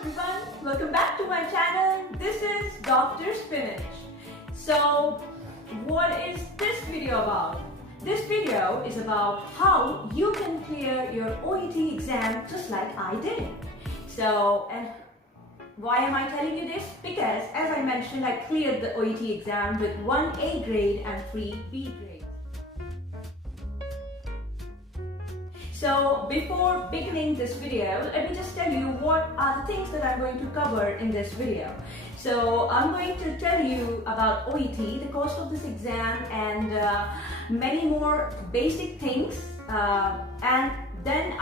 everyone, welcome back to my channel. This is Dr Spinach. So what is this video about? This video is about how you can clear your OET exam just like I did. And why am I telling you this? Because as I mentioned, I cleared the OET exam with 1 A grade and 3 B grades. So before beginning this video, let me just tell you what are the things that I'm going to cover in this video. So I'm going to tell you about OET, the cost of this exam, and many more basic things. And then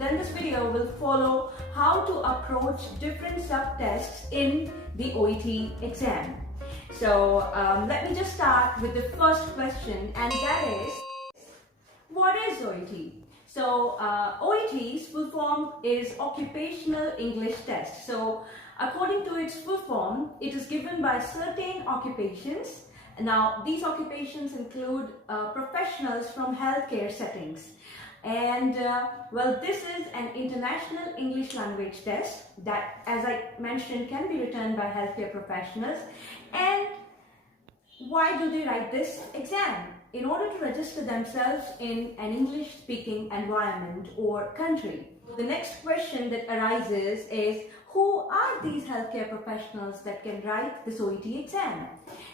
this video will follow how to approach different subtests in the OET exam. So let me just start with the first question, and that is, what is OET? So OET's full form is Occupational English Test. So according to its full form, it is given by certain occupations. Now these occupations include professionals from healthcare settings. And well, this is an international English language test that, as I mentioned, can be written by healthcare professionals. And why do they write this exam? In order to register themselves in an English-speaking environment or country. The next question that arises is, who are these healthcare professionals that can write this OET exam?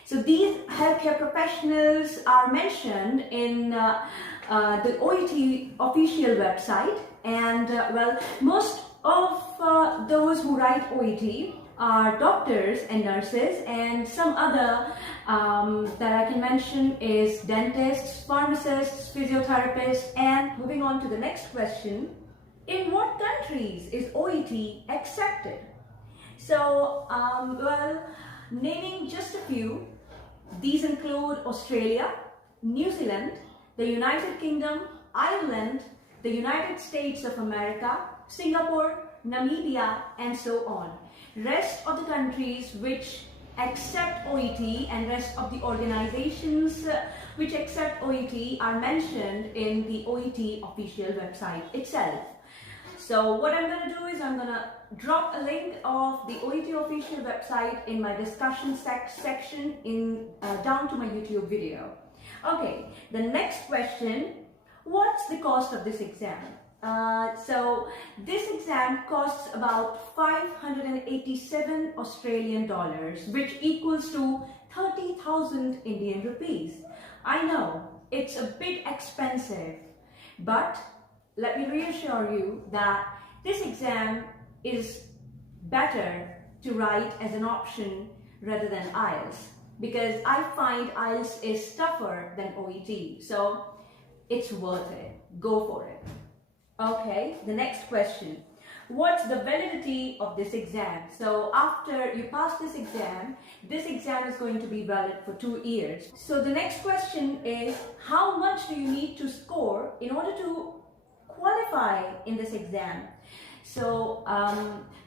So these healthcare professionals are mentioned in the OET official website, and well, most of those who write OET are doctors and nurses, and some other that I can mention is dentists, pharmacists, physiotherapists. And moving on to the next question, in what countries is OET accepted? So well, naming just a few, these include Australia, New Zealand, the United Kingdom, Ireland, the United States of America, Singapore, Namibia, and so on. Rest of the countries which accept OET and rest of the organizations which accept OET are mentioned in the OET official website itself. So what I'm going to do is I'm going to drop a link of the OET official website in my discussion section down to my YouTube video. Okay, the next question, what's the cost of this exam? So this exam costs about 587 Australian dollars, which equals to 30,000 Indian rupees. I know it's a bit expensive, but let me reassure you that this exam is better to write as an option rather than IELTS, because I find IELTS is tougher than OET, so it's worth it. Go for it. Okay, the next question. What's the validity of this exam? So after you pass this exam is going to be valid for 2 years. So the next question is, how much do you need to score in order to qualify in this exam? So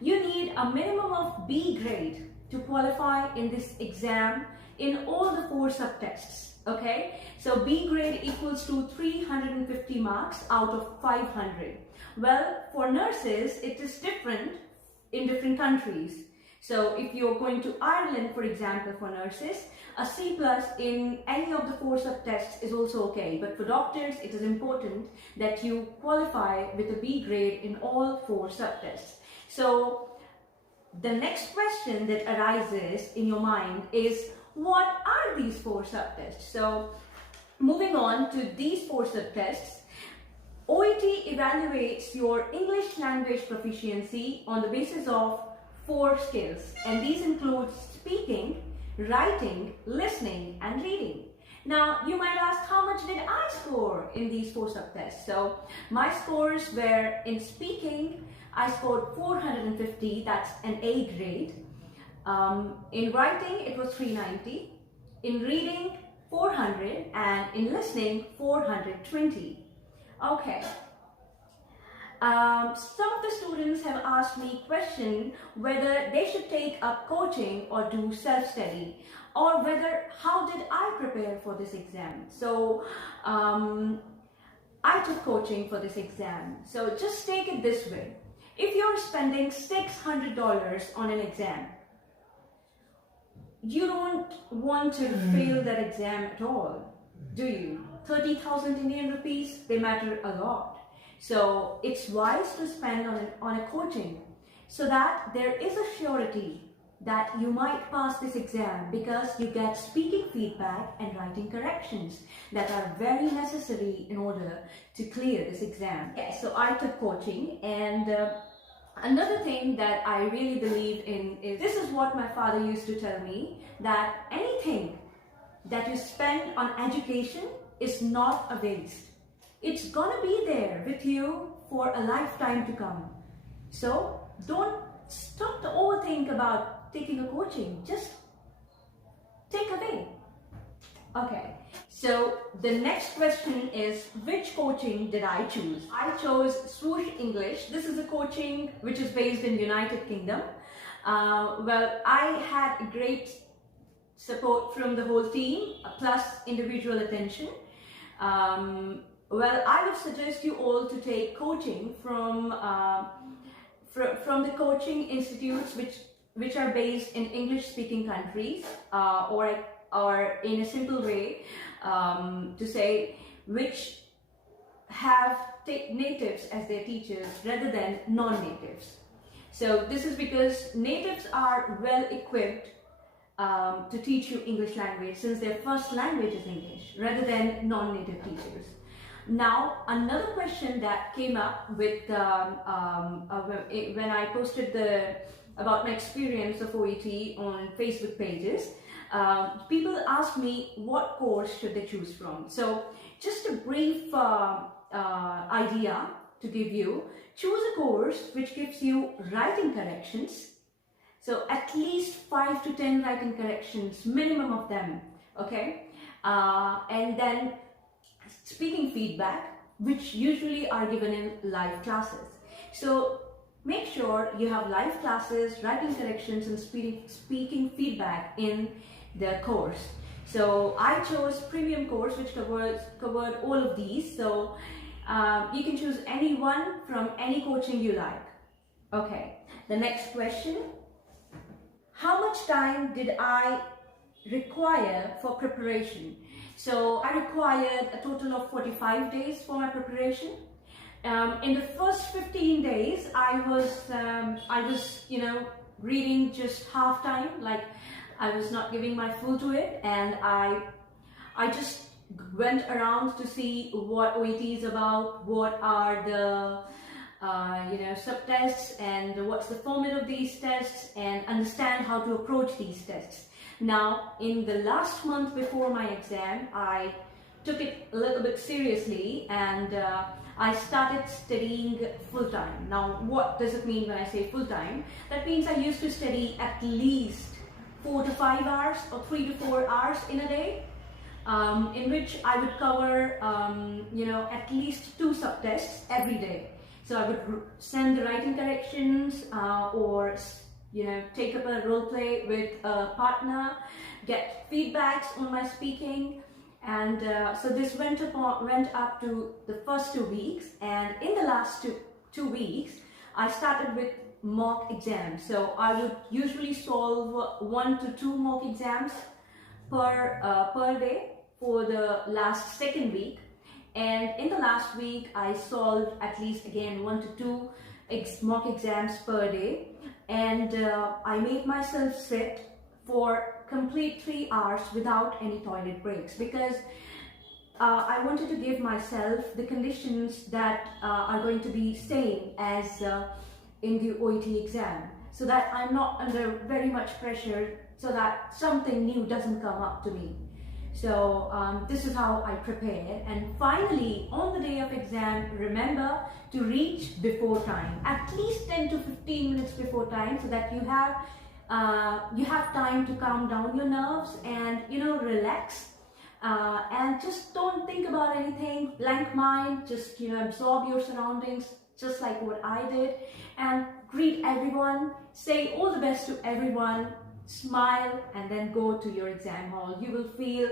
you need a minimum of B grade to qualify in this exam in all the 4 subtests. Okay, so B grade equals to 350 marks out of 500. Well, for nurses, it is different in different countries. So if you're going to Ireland, for example, for nurses, a C+ in any of the 4 subtests is also okay. But for doctors, it is important that you qualify with a B grade in all 4 subtests. So the next question that arises in your mind is, what are these 4 subtests? So moving on to these 4 subtests, OET evaluates your English language proficiency on the basis of 4 skills, and these include speaking, writing, listening, and reading. Now you might ask, how much did I score in these 4 subtests? So my scores were, in speaking, I scored 450, that's an A grade. In writing, it was 390, in reading 400, and in listening 420. Okay. Some of the students have asked me question whether they should take up coaching or do self-study, or whether how did I prepare for this exam. So I took coaching for this exam. So just take it this way. if you're spending $600 on an exam, you don't want to fail that exam at all, do you? 30,000 Indian rupees, they matter a lot. So it's wise to spend on a coaching so that there is a surety that you might pass this exam, because you get speaking feedback and writing corrections that are very necessary in order to clear this exam. Yeah, so I took coaching, and another thing that I really believe in is, this is what my father used to tell me, that anything that you spend on education is not a waste. It's gonna be there with you for a lifetime to come. So don't stop to overthink about taking a coaching. Just take away. Okay, so the next question is, which coaching did I choose? I chose Swoosh English. This is a coaching which is based in United Kingdom. Well, I had great support from the whole team, plus individual attention. Well, I would suggest you all to take coaching from the coaching institutes which are based in English-speaking countries, or in a simple way to say, which have natives as their teachers rather than non-natives. So this is because natives are well equipped to teach you English language, since their first language is English, rather than non-native teachers. Now, another question that came up with when I posted about my experience of OET on Facebook pages, people asked me what course should they choose from. So just a brief idea to give you: choose a course which gives you writing corrections. So at least 5 to 10 writing corrections, minimum of them, okay? And then speaking feedback, which usually are given in live classes. So make sure you have live classes, writing corrections, and speaking feedback in the course. So I chose premium course, which covered all of these. So you can choose any one from any coaching you like. Okay, the next question: how much time did I require for preparation? So I required a total of 45 days for my preparation. In the first 15 days, I was reading just half time, like I was not giving my full to it, and I just went around to see what OET is about, what are the subtests, and what's the format of these tests, and understand how to approach these tests. Now, in the last month before my exam, I took it a little bit seriously, and I started studying full-time. Now, what does it mean when I say full-time? That means I used to study at least 4 to 5 hours or 3 to 4 hours in a day, in which I would cover at least 2 subtests every day. So I would send the writing corrections, or take up a role play with a partner, get feedbacks on my speaking, and so this went up to the first 2 weeks, and in the last two weeks I started with mock exams. So I would usually solve 1 to 2 mock exams per day for the last 2nd week, and in the last week I solved at least again 1 to 2 mock exams per day. And I made myself sit for complete 3 hours without any toilet breaks, because I wanted to give myself the conditions that are going to be same as in the OET exam, so that I'm not under very much pressure, so that something new doesn't come up to me. So this is how I prepared, and finally on the day of exam, remember to reach before time, at least 10 to 15 minutes before time, so that you have time to calm down your nerves and relax, and just don't think about anything, blank mind, just absorb your surroundings, just like what I did, and greet everyone, say all the best to everyone, smile, and then go to your exam hall. You will feel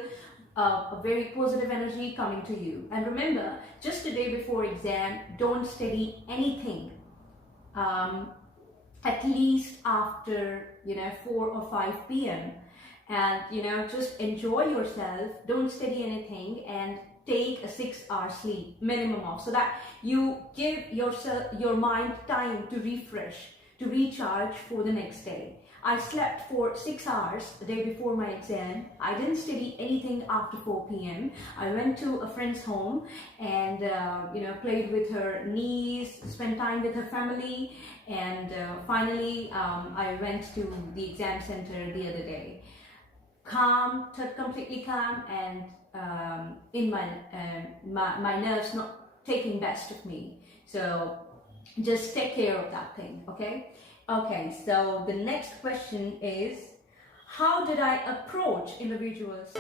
a very positive energy coming to you. And remember, just a day before exam, don't study anything. at least after 4 or 5 p.m. and just enjoy yourself, don't study anything, and take a 6-hour sleep minimum of, so that you give your mind time to refresh, to recharge for the next day. I slept for 6 hours the day before my exam. I didn't study anything after 4 p.m. I went to a friend's home and played with her niece, spent time with her family, and finally I went to the exam center the other day. Calm, completely calm, and in my nerves not taking best of me. So just take care of that thing, okay? Okay, so the next question is, how did I approach individuals?